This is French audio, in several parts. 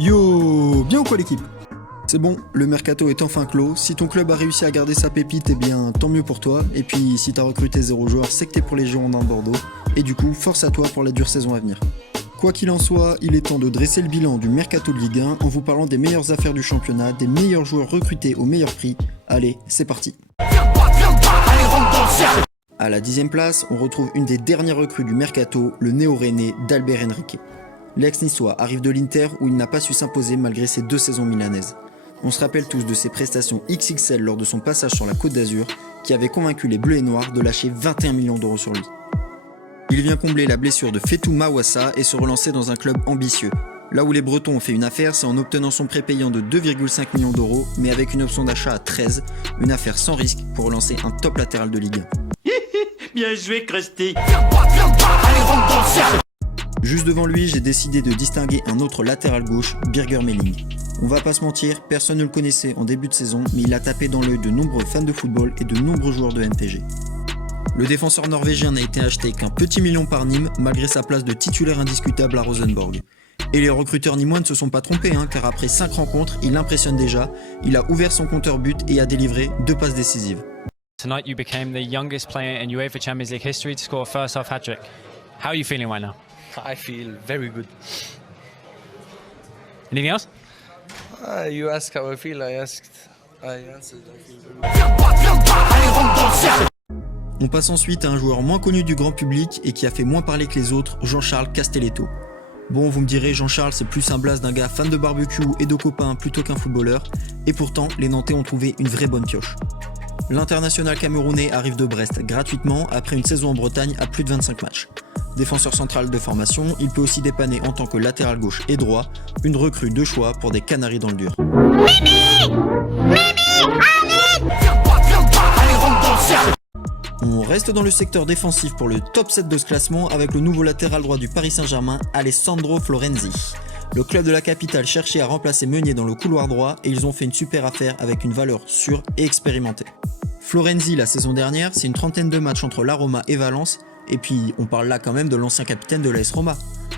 Yo, bien ou quoi l'équipe? C'est bon, le mercato est enfin clos. Si ton club a réussi à garder sa pépite, eh bien tant mieux pour toi. Et puis si t'as recruté 0 joueur, c'est que t'es pour les Girondins de Bordeaux. Et du coup, force à toi pour la dure saison à venir. Quoi qu'il en soit, il est temps de dresser le bilan du mercato de Ligue 1 en vous parlant des meilleures affaires du championnat, des meilleurs joueurs recrutés au meilleur prix. Allez, c'est parti. À la 10e place, on retrouve une des dernières recrues du mercato, le néo-rennais d'Albert Henrique. L'ex-niçois arrive de l'Inter où il n'a pas su s'imposer malgré ses 2 saisons milanaises. On se rappelle tous de ses prestations XXL lors de son passage sur la Côte d'Azur qui avait convaincu les Bleus et Noirs de lâcher 21 millions d'euros sur lui. Il vient combler la blessure de Fetou Mawassa et se relancer dans un club ambitieux. Là où les Bretons ont fait une affaire, c'est en obtenant son prêt payant de 2,5 millions d'euros, mais avec une option d'achat à 13, une affaire sans risque pour relancer un top latéral de Ligue 1. Bien joué, Krusty. Juste devant lui, j'ai décidé de distinguer un autre latéral gauche, Birger Meling. On va pas se mentir, personne ne le connaissait en début de saison, mais il a tapé dans l'œil de nombreux fans de football et de nombreux joueurs de MPG. Le défenseur norvégien n'a été acheté qu'un petit million par Nîmes, malgré sa place de titulaire indiscutable à Rosenborg. Et les recruteurs nîmois ne se sont pas trompés, car après 5 rencontres, il impressionne déjà, il a ouvert son compteur but et a délivré 2 passes décisives. Tonight you became the youngest player in UEFA Champions League history to score a first-half hat-trick. How are you feeling right now? I feel very good. Anything else? You asked how I feel, I answered I feel very good. On passe ensuite à un joueur moins connu du grand public et qui a fait moins parler que les autres, Jean-Charles Castelletto. Bon, vous me direz, Jean-Charles, c'est plus un blase d'un gars fan de barbecue et de copains plutôt qu'un footballeur, et pourtant, les Nantais ont trouvé une vraie bonne pioche. L'international camerounais arrive de Brest gratuitement après une saison en Bretagne à plus de 25 matchs. Défenseur central de formation, il peut aussi dépanner en tant que latéral gauche et droit, une recrue de choix pour des Canaries dans le dur. On reste dans le secteur défensif pour le top 7 de ce classement avec le nouveau latéral droit du Paris Saint-Germain, Alessandro Florenzi. Le club de la capitale cherchait à remplacer Meunier dans le couloir droit et ils ont fait une super affaire avec une valeur sûre et expérimentée. Florenzi, la saison dernière, c'est une trentaine de matchs entre la Roma et Valence, et puis on parle là quand même de l'ancien capitaine de l'AS Roma.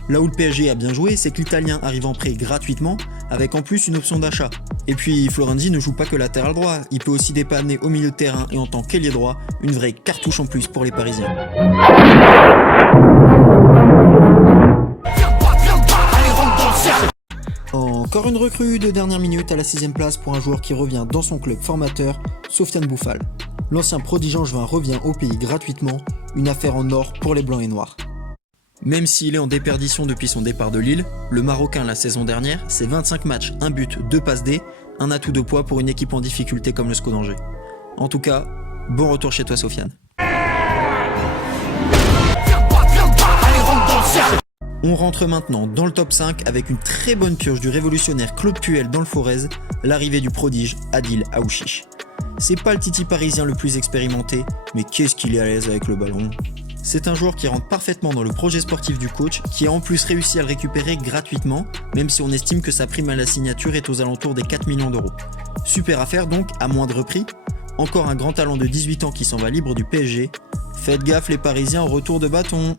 Là où le PSG a bien joué, c'est que l'Italien arrive en prêt gratuitement, avec en plus une option d'achat. Et puis Florenzi ne joue pas que latéral droit, il peut aussi dépanner au milieu de terrain et en tant qu'ailier droit, une vraie cartouche en plus pour les Parisiens. Encore une recrue de dernière minute à la 6ème place pour un joueur qui revient dans son club formateur, Sofiane Bouffal. L'ancien prodige angevin revient au pays gratuitement, une affaire en or pour les blancs et noirs. Même s'il est en déperdition depuis son départ de Lille, le Marocain la saison dernière, c'est 25 matchs, 1 but, 2 passes D, un atout de poids pour une équipe en difficulté comme le SCO d'Angers. En tout cas, bon retour chez toi Sofiane. On rentre maintenant dans le top 5 avec une très bonne pioche du révolutionnaire Claude Puel dans le Forez, l'arrivée du prodige Adil Aouchiche. C'est pas le Titi parisien le plus expérimenté, mais qu'est-ce qu'il est à l'aise avec le ballon. C'est un joueur qui rentre parfaitement dans le projet sportif du coach, qui a en plus réussi à le récupérer gratuitement, même si on estime que sa prime à la signature est aux alentours des 4 millions d'euros. Super affaire donc, à moindre prix. Encore un grand talent de 18 ans qui s'en va libre du PSG. Faites gaffe les Parisiens au retour de bâton.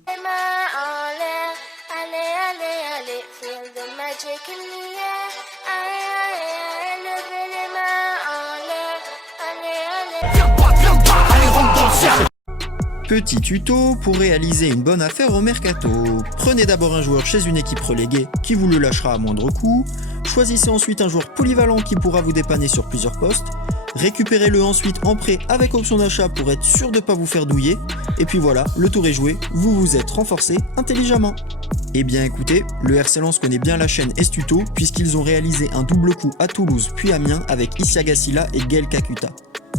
Petit tuto pour réaliser une bonne affaire au mercato. Prenez d'abord un joueur chez une équipe reléguée qui vous le lâchera à moindre coût. Choisissez ensuite un joueur polyvalent qui pourra vous dépanner sur plusieurs postes. Récupérez-le ensuite en prêt avec option d'achat pour être sûr de ne pas vous faire douiller. Et puis voilà, le tour est joué, vous vous êtes renforcé intelligemment. Eh bien écoutez, le RC Lens connaît bien la chaîne Estuto puisqu'ils ont réalisé un double coup à Toulouse puis Amiens avec Isiaga Silla et Gaël Kakuta.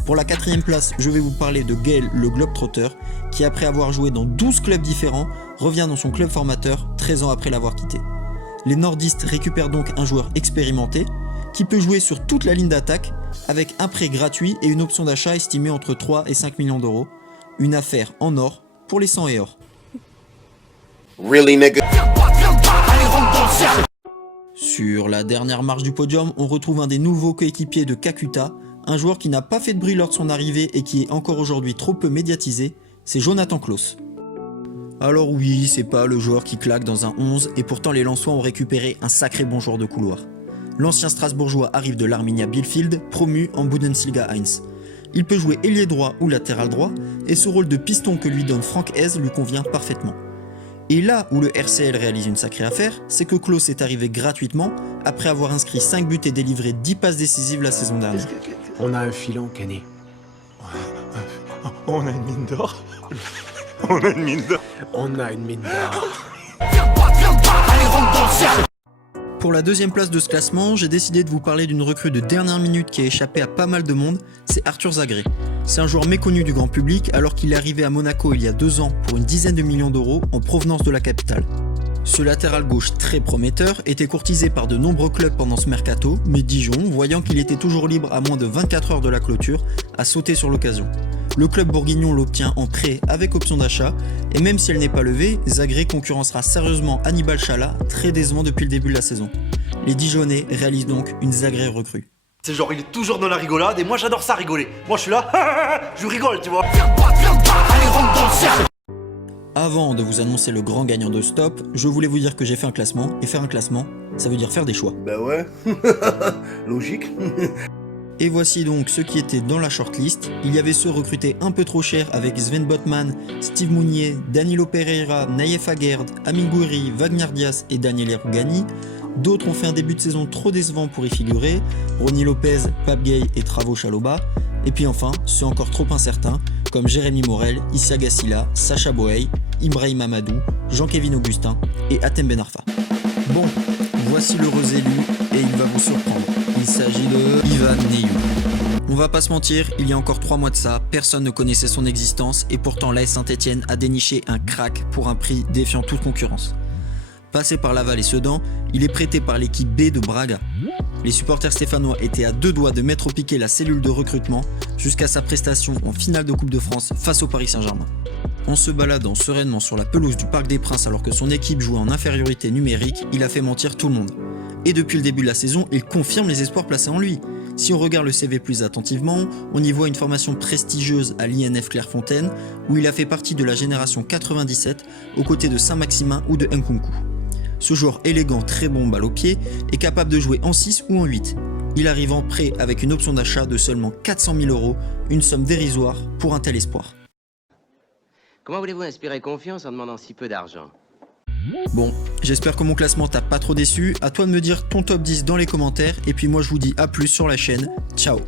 Pour la 4ème place, je vais vous parler de Gaël le Globetrotter, qui après avoir joué dans 12 clubs différents, revient dans son club formateur 13 ans après l'avoir quitté. Les nordistes récupèrent donc un joueur expérimenté, qui peut jouer sur toute la ligne d'attaque, avec un prêt gratuit et une option d'achat estimée entre 3 et 5 millions d'euros. Une affaire en or pour les 100 et or. Really, nigga? Sur la dernière marche du podium, on retrouve un des nouveaux coéquipiers de Kakuta, un joueur qui n'a pas fait de bruit lors de son arrivée et qui est encore aujourd'hui trop peu médiatisé, c'est Jonathan Klaus. Alors oui, c'est pas le joueur qui claque dans un 11, et pourtant les Lensois ont récupéré un sacré bon joueur de couloir. L'ancien Strasbourgeois arrive de l'Arminia Bielefeld, promu en Bundesliga 1. Il peut jouer ailier droit ou latéral droit, et ce rôle de piston que lui donne Frank Hez lui convient parfaitement. Et là où le RCL réalise une sacrée affaire, c'est que Klose est arrivé gratuitement après avoir inscrit 5 buts et délivré 10 passes décisives la saison dernière. On a un filon, Kenny. On a une mine d'or. On a une mine d'or. On a une mine d'or. Pour la deuxième place de ce classement, j'ai décidé de vous parler d'une recrue de dernière minute qui a échappé à pas mal de monde, c'est Arthur Zagré. C'est un joueur méconnu du grand public alors qu'il est arrivé à Monaco il y a 2 ans pour une dizaine de millions d'euros en provenance de la capitale. Ce latéral gauche très prometteur était courtisé par de nombreux clubs pendant ce mercato, mais Dijon, voyant qu'il était toujours libre à moins de 24 heures de la clôture, a sauté sur l'occasion. Le club bourguignon l'obtient en prêt avec option d'achat, et même si elle n'est pas levée, Zagré concurrencera sérieusement Hannibal Chala, très décevant depuis le début de la saison. Les Dijonais réalisent donc une Zagré recrue. C'est genre il est toujours dans la rigolade et moi j'adore ça rigoler. Moi je suis là, je rigole tu vois. Avant de vous annoncer le grand gagnant de Stop, je voulais vous dire que j'ai fait un classement, et faire un classement, ça veut dire faire des choix. Bah ouais, logique. Et voici donc ceux qui étaient dans la shortlist. Il y avait ceux recrutés un peu trop cher avec Sven Botman, Steve Mounier, Danilo Pereira, Naïef Aguerd, Amine Gouiri, Wagner Diaz et Daniel Rougani. D'autres ont fait un début de saison trop décevant pour y figurer, Ronny Lopez, Pape Gay et Travo Chaloba. Et puis enfin, ceux encore trop incertains, comme Jérémy Morel, Issa Gassila, Sacha Boey, Ibrahim Amadou, Jean-Kévin Augustin et Hatem Ben Arfa. Bon, voici l'heureux élu et il va vous surprendre. Il s'agit de Ivan Neyou. On va pas se mentir, il y a encore 3 mois de ça, personne ne connaissait son existence et pourtant l'AS Saint-Etienne a déniché un crack pour un prix défiant toute concurrence. Passé par Laval et Sedan, il est prêté par l'équipe B de Braga. Les supporters stéphanois étaient à 2 doigts de mettre au piquet la cellule de recrutement jusqu'à sa prestation en finale de Coupe de France face au Paris Saint-Germain. En se baladant sereinement sur la pelouse du Parc des Princes alors que son équipe jouait en infériorité numérique, il a fait mentir tout le monde. Et depuis le début de la saison, il confirme les espoirs placés en lui. Si on regarde le CV plus attentivement, on y voit une formation prestigieuse à l'INF Clairefontaine, où il a fait partie de la génération 97, aux côtés de Saint-Maximin ou de Nkunku. Ce joueur élégant, très bon balle au pied, est capable de jouer en 6 ou en 8. Il arrive en prêt avec une option d'achat de seulement 400 000 €, une somme dérisoire pour un tel espoir. Comment voulez-vous inspirer confiance en demandant si peu d'argent? Bon, j'espère que mon classement t'a pas trop déçu, à toi de me dire ton top 10 dans les commentaires, et puis moi je vous dis à plus sur la chaîne, ciao.